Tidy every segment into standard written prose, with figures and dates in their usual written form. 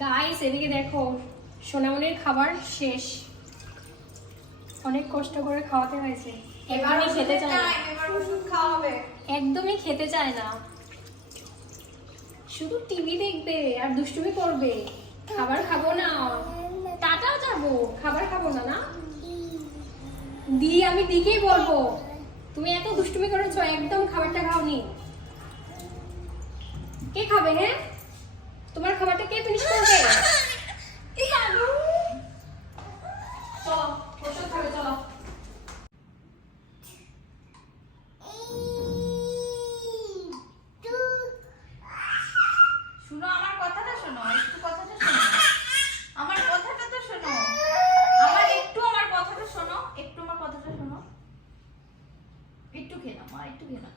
Guys এদিকে দেখো, সোনামণির খাবার শেষ। অনেক কষ্ট করে খাওয়াতে হয়েছে। একদমই খেতে চায় না, এবার ওষুধ খাওয়াবে। একদমই খেতে চায় না, শুধু টিভি দেখবে আর দুষ্টুমি করবে। খাবার খাবো না, টাটাও যাবো, খাবার খাবো না। না দি, আমি দিকেই বলবো তুমি এত দুষ্টুমি করেছো, একদম খাবারটা খাওনি। কে খাবে? হ্যাঁ, তোমার খাবারটা কে ফিনিশ করবে? চলো ওষুধ খাবে, চলো। শুনো আমার কথাটা, শোনো একটু কথাটা শোনো, আমার কথাটা তো শোনো, আমার কথাটা শোনো, একটু আমার কথাটা শোনো, একটু খেয়ে নাও মা, একটু খেয়ে নাও,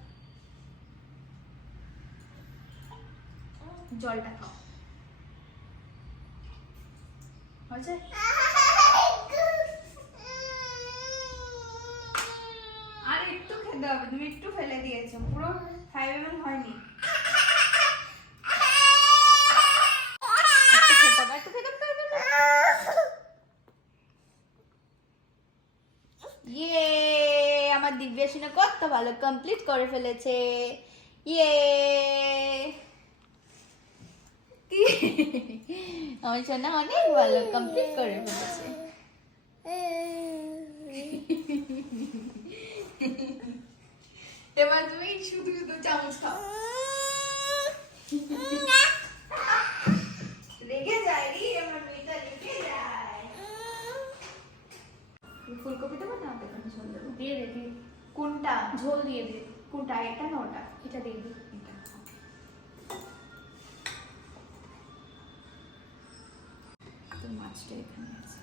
জলটা খাও। হয়েছে? আর একটু খেতে হবে, তুমি একটু ফেলে দিয়েছো, পুরো 5 ml হয়নি। ইয়ে, আমার দিব্যাসিনা কত ভালো কমপ্লিট করে ফেলেছে। ইয়ে, আমার সোনা অনেক ভালো কমপ্লিট করে ফেলেছে। এবার তুমি শুধু শুধু চামচ খাও। রেগে যায় রে, আমার মেয়েটা রেগে যায়। ফুলকপি দেবো না, দেখুন ঝোল দেবো। দিয়ে দে, দিয়ে কোনটা ঝোল দিয়ে দে। কোনটা, এটা না ওটা? এটা দিয়ে দে। তো মাছটা এখানে আছে,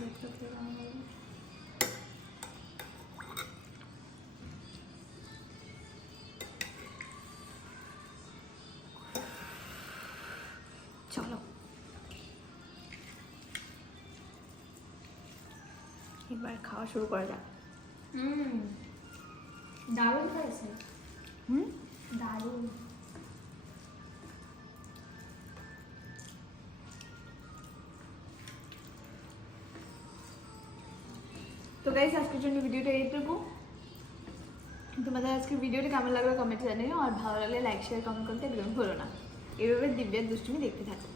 দেখো কেমন লাগে। চলো এবার খাওয়া শুরু করা যাক। দারুণ হয়েছে, দারুণ। তো গাইস আজকের জন্য ভিডিওটা এইটুকু। তোমাদের আজকের ভিডিওটা কেমন লাগলো কমেন্টে জানিও, আর ভালো লাগলে লাইক শেয়ার কমেন্ট করতে একদম ভুলো না। এইভাবে দিব্যার দুষ্টুমি দেখতে থাকো।